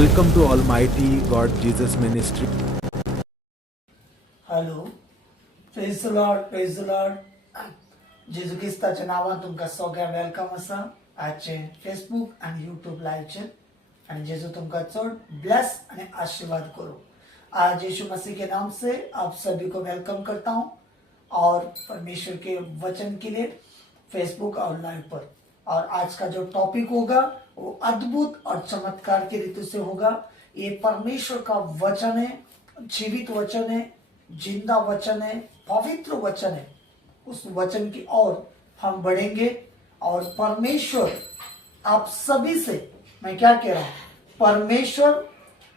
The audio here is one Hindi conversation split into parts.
Welcome to Almighty God Jesus Ministry. Hello, praise the lord, praise the lord. जेजू ख्रिस्ताच्या नावात तुमका सगळ्या वेलकम असा आजचे फेसबुक आणि यूट्यूब लाईव्हचे. आणि जेजू तुमका चोड ब्लेस आणि आशीर्वाद करो. आज यीशु मसीह के नाम से आप सभी को वेलकम करता हूँ और परमेश्वर के वचन के लिए फेसबुक और लाइव पर. और आज का जो टॉपिक होगा वो अद्भुत और चमत्कार के रीति से होगा. ये परमेश्वर का वचन है, जीवित वचन है, जिंदा वचन है, पवित्र वचन है. उस वचन की ओर हम बढ़ेंगे और परमेश्वर आप सभी से, मैं क्या कह रहा हूं, परमेश्वर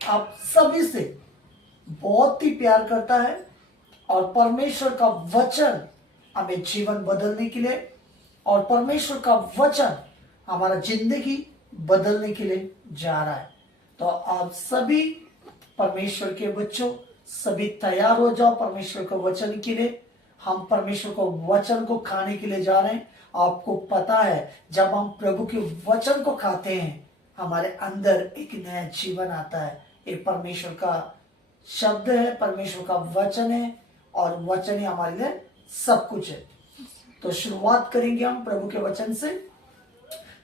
आप सभी से बहुत ही प्यार करता है और परमेश्वर का वचन हमें जीवन बदलने के लिए और परमेश्वर का वचन हमारा जिंदगी बदलने के लिए जा रहा है. तो आप सभी परमेश्वर के बच्चों सभी तैयार हो जाओ परमेश्वर के वचन के लिए. हम परमेश्वर को वचन को खाने के लिए जा रहे हैं. आपको पता है जब हम प्रभु के वचन को खाते हैं हमारे अंदर एक नया जीवन आता है. ये परमेश्वर का शब्द है, परमेश्वर का वचन है और वचन ही हमारे लिए सब कुछ है. तो शुरुआत करेंगे हम प्रभु के वचन से.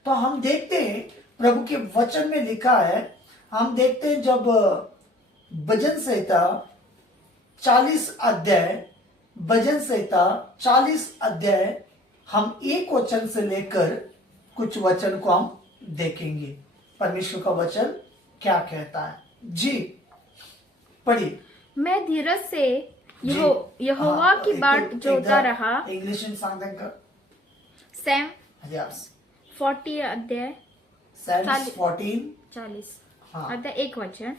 तो हम देखते हैं प्रभु के वचन में लिखा है, हम देखते हैं जब भजन संहिता 40 अध्याय, भजन संहिता 40 अध्याय, हम एक वचन से लेकर कुछ वचन को हम देखेंगे परमेश्वर का वचन क्या कहता है. जी पढ़िए. मैं धीरज से यहोवा की बाट जोता रहा. इंग्लिश में सांगते का सैम यस 40 अध्याय सैम 40 40 हाँ. अध्याय एक वचन.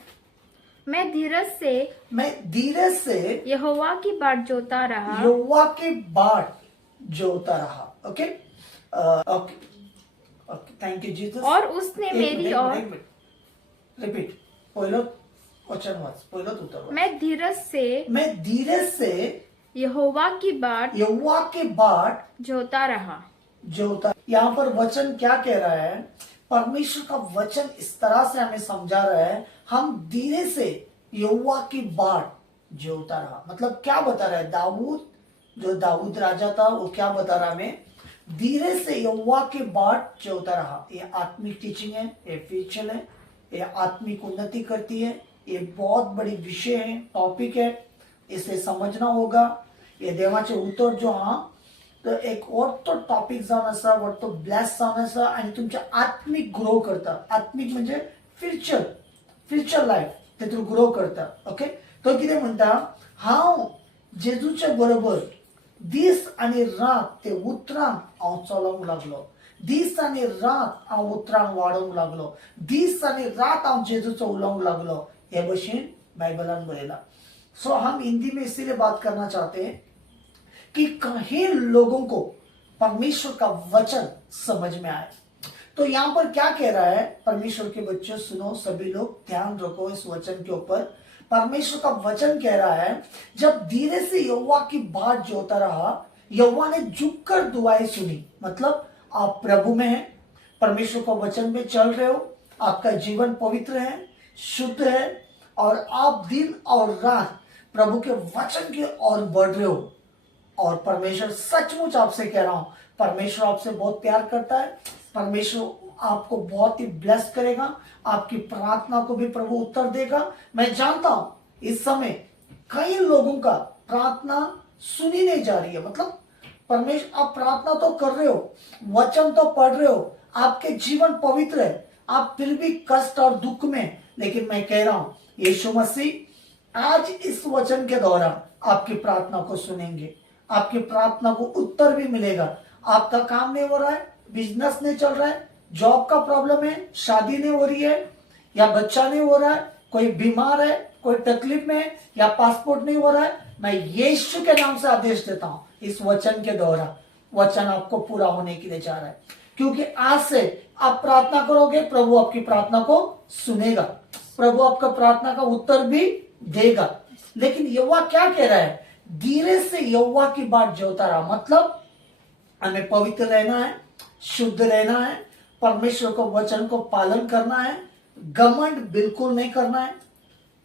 मैं धीरज से यहोवा की बाट जोता रहा. यहोवा की बाट जोता रहा. Okay okay okay, thank you Jesus. और उसने मेरी और रिपीट पहिलं वचन वाच, पहिलं उत्तर. मैं धीरज से यहोवा की बाट जोता रहा. जोता. यहाँ पर वचन क्या कह रहा है, परमेश्वर का वचन इस तरह से हमें समझा रहा है, हम धीरे से यहोवा की बाट जोता रहा. मतलब क्या बता रहा है, दाऊद राजा था वो क्या बता रहा है हमें, धीरे से यहोवा की बाट जोता रहा. ये आत्मिक टीचिंग है, ये फ्यूचर है, ये आत्मिक उन्नति करती है. ये बहुत बड़ी विषय है, टॉपिक है, इसे समझना होगा. ये देवाचे उत्तर जो हाँ तर एक तो टॉपिक जाऊन असा तो ब्लेस जाऊन असा आणि तुमच्या आत्मिक ग्रो करता. आत्मिक म्हणजे फ्युचर लाईफ तेतून ग्रो करता. ओके. तो किती म्हणता, हांव जेजूच्या बरोबर दीस आणि रात ते उतरान हांव चलोंक लागलो. दीस आणि रात हांव उतरान वाडोंक लागलो. दीस आणि रात हांव जेजूचो उलोवंक लागलो. हे भशेन बायबलान बरयला. सो हम हिंदी में इसीलिए बात करना चाहते हैं कि कहीं लोगों को परमेश्वर का वचन समझ में आए. तो यहाँ पर क्या कह रहा है, परमेश्वर के बच्चों सुनो, सभी लोग ध्यान रखो इस वचन के ऊपर. परमेश्वर का वचन कह रहा है, जब धीरे से यहोवा की बाट जोता रहा, यहोवा ने झुककर दुआएं सुनी. मतलब आप प्रभु में हैं, परमेश्वर का वचन में चल रहे हो, आपका जीवन पवित्र है, शुद्ध है और आप दिन और रात प्रभु के वचन की ओर बढ़ रहे हो. और परमेश्वर सचमुच आपसे कह रहा हूं, परमेश्वर आपसे बहुत प्यार करता है. परमेश्वर आपको बहुत ही ब्लेस करेगा. आपकी प्रार्थना को भी प्रभु उत्तर देगा. मैं जानता हूं इस समय कई लोगों का प्रार्थना सुनी नहीं जा रही है. मतलब परमेश्वर आप प्रार्थना तो कर रहे हो, वचन तो पढ़ रहे हो, आपके जीवन पवित्र है, आप फिर भी कष्ट और दुख में. लेकिन मैं कह रहा हूं यीशु मसीह आज इस वचन के द्वारा आपकी प्रार्थना को सुनेंगे, आपकी प्रार्थना को उत्तर भी मिलेगा. आपका काम नहीं हो रहा है, बिजनेस नहीं चल रहा है, जॉब का प्रॉब्लम है, शादी नहीं हो रही है या बच्चा नहीं हो रहा है, कोई बीमार है, कोई तकलीफ में है या पासपोर्ट नहीं हो रहा है, मैं यीशु के नाम से आदेश देता हूं इस वचन के द्वारा वचन आपको पूरा होने के लिए जा रहा है. क्योंकि आज से आप प्रार्थना करोगे, प्रभु आपकी प्रार्थना को सुनेगा, प्रभु आपका प्रार्थना का उत्तर भी देगा. लेकिन यहोवा क्या कह रहा है, धीरे से यहोवा की बाट जोता रहा. मतलब हमें पवित्र रहना है, शुद्ध रहना है, परमेश्वर को वचन को पालन करना है, घमंड बिल्कुल नहीं करना है,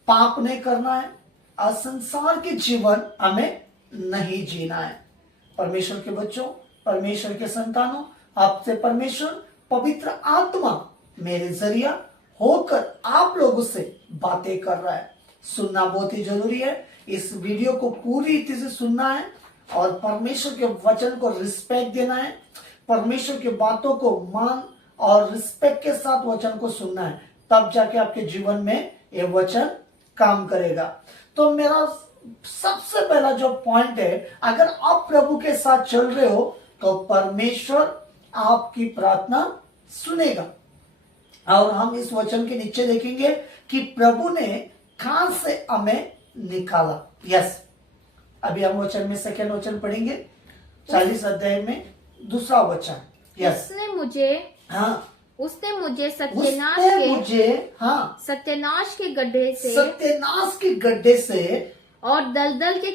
पाप नहीं करना है, असंसार के जीवन हमें नहीं जीना है। परमेश्वर के बच्चों, परमेश्वर के संतानों, आपसे परमेश्वर पवित्र आत्मा मेरे जरिया होकर आप लोगों से बातें कर रहा है। सुनना बहुत ही जरूरी है। इस वीडियो को पूरी रीति से सुनना है और परमेश्वर के वचन को रिस्पेक्ट देना है। परमेश्वर की बातों को मान और रिस्पेक्ट के साथ वचन को सुनना है, तब जाके आपके जीवन में ये वचन काम करेगा। तो मेरा सबसे पहला जो पॉइंट है, अगर आप प्रभु के साथ चल रहे हो तो परमेश्वर आपकी प्रार्थना सुनेगा। और हम इस वचन के नीचे देखेंगे कि प्रभु ने कहां से हमें निकाला। यस, अभी हम वचन में सेकेंड वचन पढ़ेंगे, 40 अध्याय में दूसरा वचन। यस, उसने मुझे सत्यानाश के गड्ढे से और दलदल के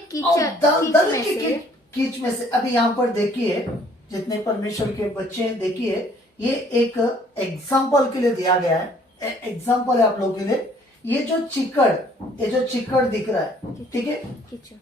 कीच में से। अभी यहाँ पर देखिए, जितने परमेश्वर के बच्चे हैं, देखिए ये एक एग्जाम्पल के लिए दिया गया है। एग्जाम्पल है आप लोगों के लिए। ये जो चिकड़ दिख रहा है, ठीक है,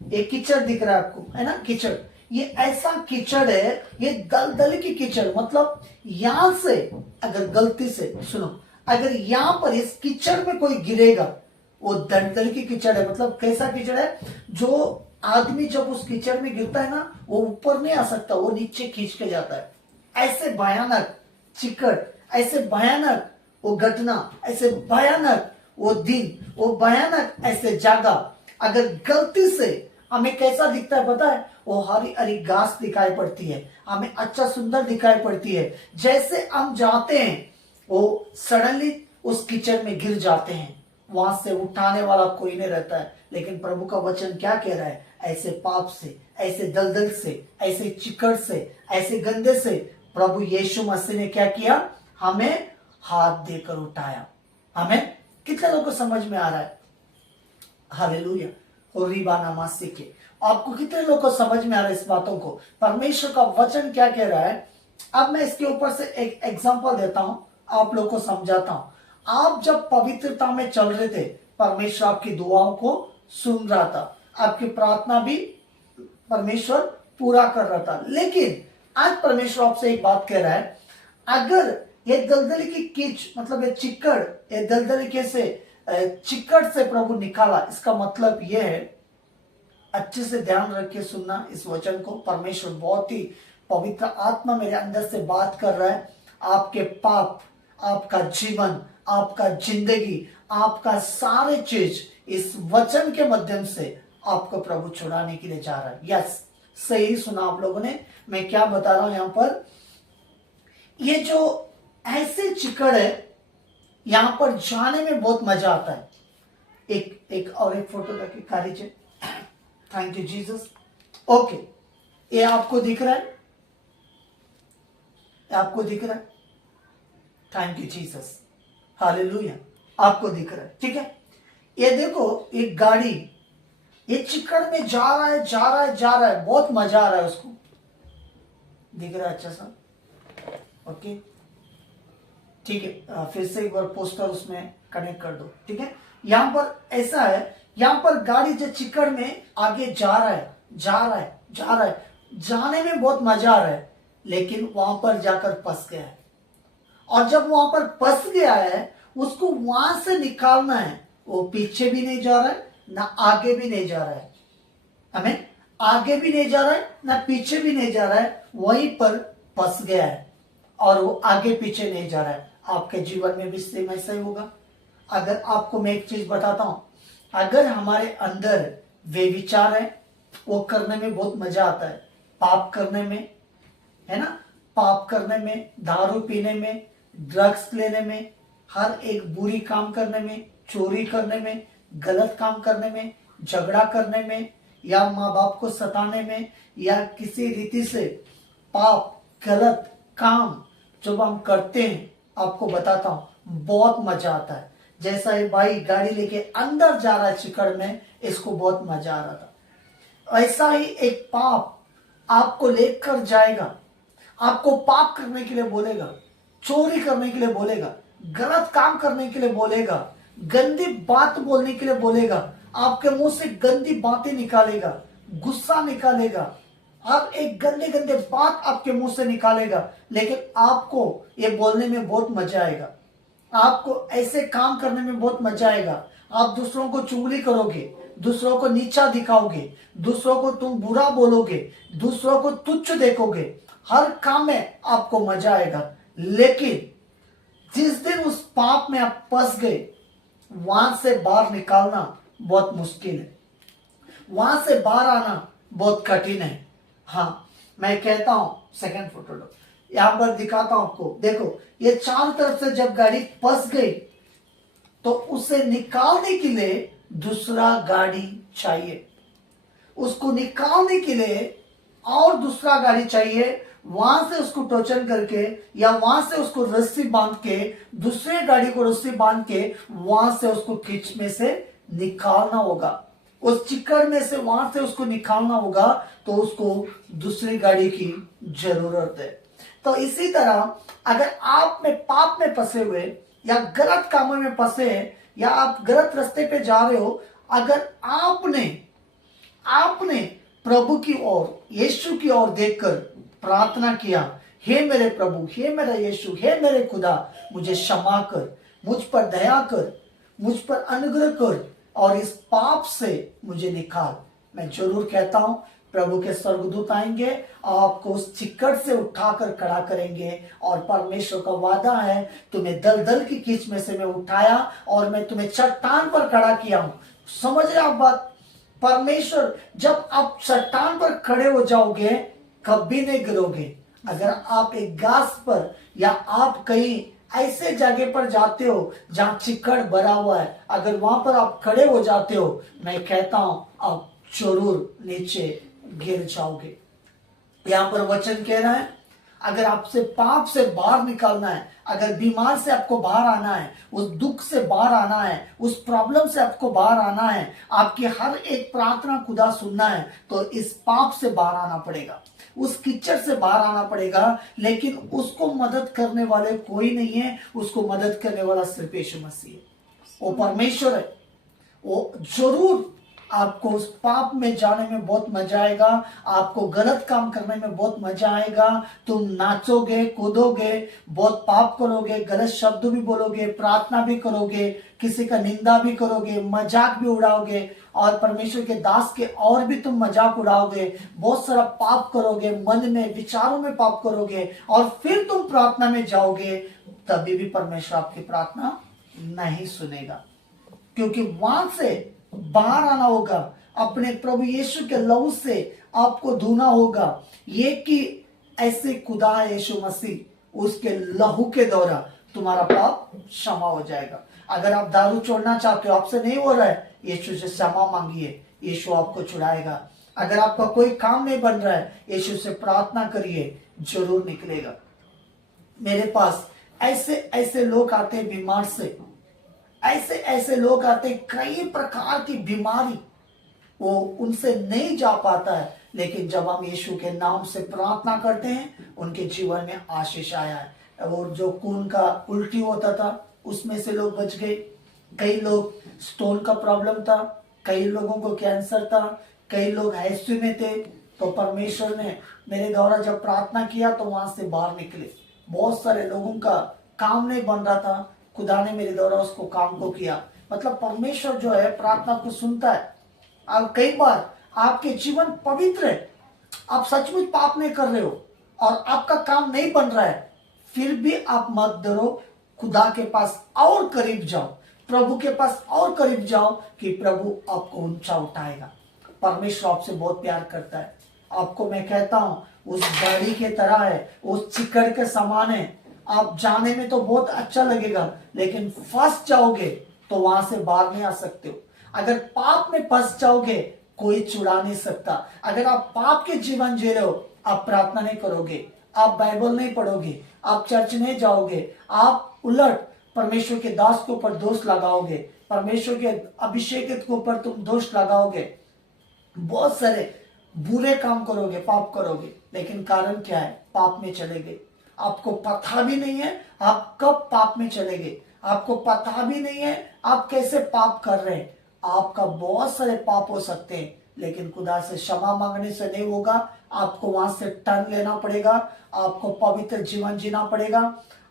ये कीचड़ दिख रहा है आपको, है ना, कीचड़। ये ऐसा कीचड़ है, ये दलदल की कीचड़। मतलब यहां से अगर गलती से सुनो, अगर यहाँ पर इस कीचड़ में कोई गिरेगा, वो दलदल की कीचड़ है। मतलब कैसा कीचड़ है, जो आदमी जब उस कीचड़ में गिरता है ना, वो ऊपर नहीं आ सकता, वो नीचे खींच के जाता है। ऐसे भयानक चिकड़, ऐसे भयानक वो घटना, ऐसे भयानक वो दिन, वो भयानक ऐसे जगह। अगर गलती से हमें कैसा दिखता है पता है, वो हरी हरी घास दिखाई पड़ती है, हमें अच्छा सुंदर दिखाई पड़ती है। जैसे हम जाते हैं, वो सडनली उस कीचड़ में गिर जाते हैं, वहां से उठाने वाला कोई नहीं रहता है। लेकिन प्रभु का वचन क्या कह रहा है, ऐसे पाप से, ऐसे दलदल से, ऐसे चिकड़ से, ऐसे गंदे से प्रभु यीशु मसीह ने क्या किया, हमें हाथ देकर उठाया। हमें कितने लोगों को समझ में आ रहा है? हालेलुया। और रिबाना मासी के, आपको कितने लोगों को समझ में आ रहा है इस बातों को? परमेश्वर का वचन क्या कह रहा है। अब मैं इसके ऊपर से एक एग्जांपल देता हूं, आप लोगों को समझाता हूं। आप जब पवित्रता में चल रहे थे, परमेश्वर आपकी दुआओं को सुन रहा था, आपकी प्रार्थना भी परमेश्वर पूरा कर रहा था। लेकिन आज परमेश्वर आपसे एक बात कह रहा है, अगर ये दलदल की कीच, मतलब ये चिकड़, ये दलदल कैसे चिकड़ से प्रभु निकाला, इसका मतलब यह है, अच्छे से ध्यान रख के सुनना इस वचन को। परमेश्वर बहुत ही पवित्र आत्मा मेरे अंदर से बात कर रहा है। आपके पाप, आपका जीवन, आपका जिंदगी, आपका सारे चीज इस वचन के माध्यम से आपको प्रभु छुड़ाने के लिए जा रहा है। यस, सही सुना आप लोगों ने। मैं क्या बता रहा हूं यहां पर, ये जो ऐसे चिकड़ है, यहां पर जाने में बहुत मजा आता है। एक और एक फोटो रखी खारिज। Thank you Jesus. ओके, ये आपको दिख रहा है, आपको दिख रहा है? Thank you Jesus, hallelujah. आपको दिख रहा है, ठीक है। ये देखो, एक गाड़ी ये चिकड़ में जा रहा है, जा रहा है, जा रहा है, बहुत मजा आ रहा है उसको। दिख रहा है अच्छा सा? ओके, ठीक है। फिर से एक बार पोस्टर उसमें कनेक्ट कर दो, ठीक है। यहां पर ऐसा है, यहां पर गाड़ी जो चिकड़ में आगे जा रहा है, जा रहा है, जा रहा है, जाने में बहुत मजा आ रहा है, लेकिन वहां पर जाकर फंस गया है। और जब वहां पर फंस गया है, उसको वहां से निकालना है। वो पीछे भी नहीं जा रहा है, ना आगे भी नहीं जा रहा है। हमें आगे भी नहीं जा रहा है, ना पीछे भी नहीं जा रहा है, वहीं पर फंस गया है और वो आगे पीछे नहीं जा रहा है। आपके जीवन में भी सेम ऐसा ही होगा। अगर आपको मैं एक चीज बताता हूं, अगर हमारे अंदर वे विचार है, वो करने में बहुत मजा आता है। पाप करने में, है ना, पाप करने में, दारू पीने में, ड्रग्स लेने में, हर एक बुरी काम करने में, चोरी करने में, गलत काम करने में, झगड़ा करने में, या माँ बाप को सताने में, या किसी रीति से पाप गलत काम जब हम करते हैं, आपको बताता हूं बहुत मजा आता है। जैसा ये भाई गाड़ी लेके अंदर जा रहा है चिकड़ में, इसको बहुत मजा आ रहा था। ऐसा ही एक पाप आपको लेकर जाएगा, आपको पाप करने के लिए बोलेगा, चोरी करने के लिए बोलेगा, गलत काम करने के लिए बोलेगा, गंदी बात बोलने के लिए बोलेगा, आपके मुंह से गंदी बातें निकालेगा, गुस्सा निकालेगा, आप एक गंदे गंदे बात आपके मुंह से निकालेगा, लेकिन आपको ये बोलने में बहुत मजा आएगा, आपको ऐसे काम करने में बहुत मजा आएगा। आप दूसरों को चुगली करोगे, दूसरों को नीचा दिखाओगे, दूसरों को तुम बुरा बोलोगे, दूसरों को तुच्छ देखोगे, हर काम में आपको मजा आएगा। लेकिन जिस दिन उस पाप में आप फंस गए, वहां से बाहर निकालना बहुत मुश्किल है, वहां से बाहर आना बहुत कठिन है। हाँ, मैं कहता हूं, सेकंड फोटो लो, यहां पर दिखाता हूं आपको। देखो, ये चारों तरफ से जब गाड़ी फंस गई तो उसे निकालने के लिए दूसरा गाड़ी चाहिए, उसको निकालने के लिए और दूसरा गाड़ी चाहिए। वहां से उसको टोचन करके या वहां से उसको रस्सी बांध के, दूसरे गाड़ी को रस्सी बांध के वहां से उसको किच में से निकालना होगा, उस चिक्कड़ में से वहां से उसको निकालना होगा। तो उसको दूसरी गाड़ी की जरूरत है। तो इसी तरह अगर आप में पाप में फंसे हुए या गलत कामों में फंसे हैं या आप गलत रास्ते पे जा रहे हो, अगर आपने प्रभु की ओर, यीशु की ओर देखकर प्रार्थना किया, हे मेरे प्रभु, हे मेरा यीशु, हे मेरे खुदा, मुझे क्षमा कर, मुझ पर दया कर, मुझ पर अनुग्रह कर और इस पाप से मुझे निकाल, मैं जरूर कहता हूं प्रभु के स्वर्गदूत आएंगे, आपको उस चिक्कड़ से उठाकर खड़ा करेंगे। और परमेश्वर का वादा है, तुम्हें दलदल की कीच में से मैं उठाया और मैं तुम्हें चट्टान पर खड़ा किया हूं। समझ रहे आप बात? परमेश्वर, जब आप चट्टान पर खड़े हो जाओगे कभी नहीं गिरोगे। अगर आप एक घास पर या आप कहीं ऐसे जगह पर जाते हो जहां चिक्कड़ भरा हुआ है, अगर वहां पर आप खड़े हो जाते हो, मैं कहता हूं आप जरूर नीचे गिर जाओगे। यहां पर वचन कह रहा है, अगर आपसे पाप से बाहर निकलना है, अगर बीमार से आपको बाहर आना है, उस दुख से बाहर आना है, उस प्रॉब्लम से आपको बाहर आना है, आपकी हर एक प्रार्थना खुदा सुनना है, तो इस पाप से बाहर आना पड़ेगा, उस कीचड़ से बाहर आना पड़ेगा। लेकिन उसको मदद करने वाले कोई नहीं है, उसको मदद करने वाला सिर्फ यीशु मसीह है, वो परमेश्वर है। वो जरूर आपको उस पाप में जाने में बहुत मजा आएगा, आपको गलत काम करने में बहुत मजा आएगा। तुम नाचोगे, कूदोगे, बहुत पाप करोगे, गलत शब्द भी बोलोगे, प्रार्थना भी करोगे, किसी का निंदा भी करोगे, मजाक भी उड़ाओगे और परमेश्वर के दास के और भी तुम मजाक उड़ाओगे, बहुत सारा पाप करोगे, मन में विचारों में पाप करोगे और फिर तुम प्रार्थना में जाओगे, तभी भी परमेश्वर आपकी प्रार्थना नहीं सुनेगा। क्योंकि वहां से बाहर आना होगा, अपने प्रभु यीशु के लहू से आपको धोना होगा। ये कि ऐसे खुदा है यीशु मसीह, उसके लहू के द्वारा तुम्हारा पाप क्षमा हो जाएगा। अगर आप दारू छोड़ना चाहते हो, आपसे नहीं हो रहा है, यीशु से क्षमा मांगिए, यीशु आपको छुड़ाएगा। अगर आपका कोई काम नहीं बन रहा है, यीशु से प्रार्थना करिए, जरूर निकलेगा। मेरे पास ऐसे ऐसे लोग आते हैं बीमार से, ऐसे ऐसे लोग आते, कई प्रकार की बीमारी, वो उनसे नहीं जा पाता है, लेकिन जब हम यीशु के नाम से प्रार्थना करते हैं, उनके जीवन में आशीष आया है। और जो खून का उल्टी होता था, उसमें से लोग बच गए। कई लोग स्टोन का प्रॉब्लम था, कई लोगों को कैंसर था, कई लोग आईसीयू में थे, तो परमेश्वर ने मेरे द्वारा जब प्रार्थना किया तो वहां से बाहर निकले। बहुत सारे लोगों का काम नहीं बन रहा था, खुदा ने मेरे द्वारा उसको काम को किया। मतलब परमेश्वर जो है प्रार्थना को सुनता है। और कई बार आपके जीवन पवित्र है, आप सचमुच पाप नहीं कर रहे हो और आपका काम नहीं बन रहा है, फिर भी आप मत डरो, खुदा के पास और करीब जाओ, प्रभु के पास और करीब जाओ कि प्रभु आपको ऊंचा उठाएगा। परमेश्वर आपसे बहुत प्यार करता है। आपको मैं कहता हूं, उस गाड़ी के तरह है, उस चिक्कड़ के समान है। आप जाने में तो बहुत अच्छा लगेगा, लेकिन फंस जाओगे तो वहां से बाहर नहीं आ सकते हो। अगर पाप में फंस जाओगे, कोई छुड़ा नहीं सकता। अगर आप पाप के जीवन जी रहे हो, आप प्रार्थना नहीं करोगे, आप बाइबल नहीं पढ़ोगे, आप चर्च नहीं जाओगे, आप उलट परमेश्वर के दास के ऊपर दोष लगाओगे, परमेश्वर के अभिषेकित के ऊपर तुम दोष लगाओगे, बहुत सारे बुरे काम करोगे, पाप करोगे। लेकिन कारण क्या है? पाप में चले गए। आपको पता भी नहीं है आप कब पाप में चले गए, आपको पता भी नहीं है आप कैसे पाप कर रहे हैं। आपका बहुत सारे पाप हो सकते हैं, लेकिन खुदा से क्षमा मांगने से नहीं होगा। आपको वहां से टर्न लेना पड़ेगा, आपको पवित्र जीवन जीना पड़ेगा।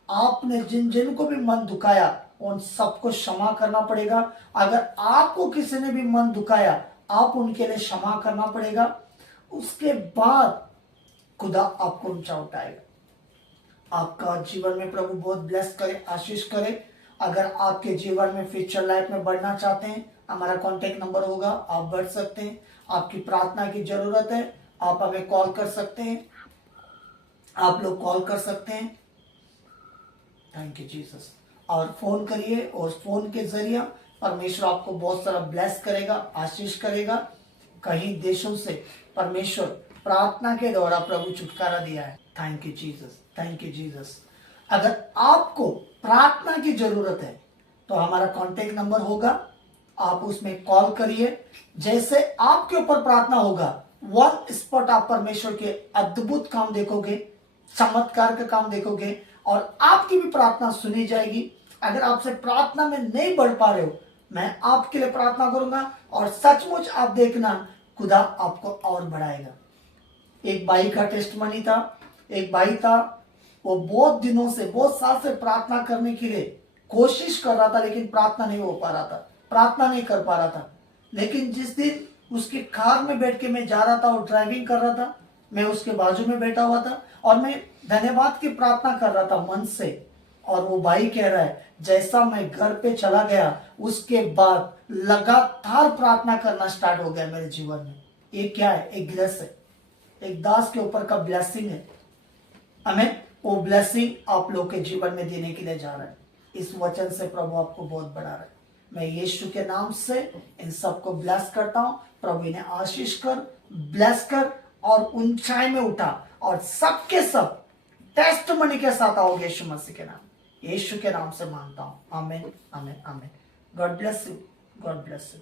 आपने जिन जिन को भी मन दुखाया उन सबको क्षमा करना पड़ेगा। अगर आपको किसी ने भी मन दुखाया आप उनके लिए क्षमा करना पड़ेगा। उसके बाद खुदा आपको ऊंचा उठाएगा। आपका जीवन में प्रभु बहुत ब्लेस करे, आशीष करे। अगर आपके जीवन में फ्यूचर लाइफ में बढ़ना चाहते हैं, हमारा कॉन्टेक्ट नंबर होगा, आप बढ़ सकते हैं। आपकी प्रार्थना की जरूरत है, आप हमें कॉल कर सकते हैं, आप लोग कॉल कर सकते हैं। Thank you Jesus. और फोन करिए, और फोन के जरिए परमेश्वर आपको बहुत सारा ब्लेस करेगा, आशीष करेगा। कहीं देशों से परमेश्वर प्रार्थना के द्वारा प्रभु छुटकारा दिया है। Thank you Jesus, thank you Jesus. अगर आपको प्रार्थना की जरूरत है तो हमारा कॉन्टेक्ट नंबर होगा, आप उसमें कॉल करिए। जैसे आपके ऊपर प्रार्थना होगा वन स्पॉट आप परमेश्वर के अद्भुत काम देखोगे, चमत्कार का काम देखोगे, और आपकी भी प्रार्थना सुनी जाएगी। अगर आपसे प्रार्थना में नहीं बढ़ पा रहे हो, मैं आपके लिए प्रार्थना करूंगा और सचमुच आप देखना खुदा आपको और बढ़ाएगा। एक भाई का टेस्टमनी था, एक भाई था, वो बहुत दिनों से, बहुत साल से प्रार्थना करने के लिए कोशिश कर रहा था, लेकिन प्रार्थना नहीं हो पा रहा था, प्रार्थना नहीं कर पा रहा था। लेकिन जिस दिन उसकी कार में बैठ के मैं जा रहा था, वो ड्राइविंग कर रहा था, मैं उसके बाजू में बैठा हुआ था और मैं धन्यवाद की प्रार्थना कर रहा था मन से। और वो भाई कह रहा है जैसा मैं घर पे चला गया उसके बाद लगातार प्रार्थना करना स्टार्ट हो गया मेरे जीवन में। ये क्या है? एक ग्रेस है, एक दास के ऊपर का ब्लेसिंग है। हमें वो ब्लेसिंग आप लोग के जीवन में देने के लिए जा रहा है। इस वचन से प्रभु आपको बहुत बढ़ा रहा है। मैं यीशु के नाम से इन सबको ब्लेस करता हूं। प्रभु इन्हें आशीष कर, ब्लेस कर और ऊंचाई में उठा, और सबके सब टेस्टमनी के साथ आओगे यीशु मसीह के नाम, यीशु के नाम से मांगता हूं। आमीन, आमीन, आमीन। God bless you, God bless you.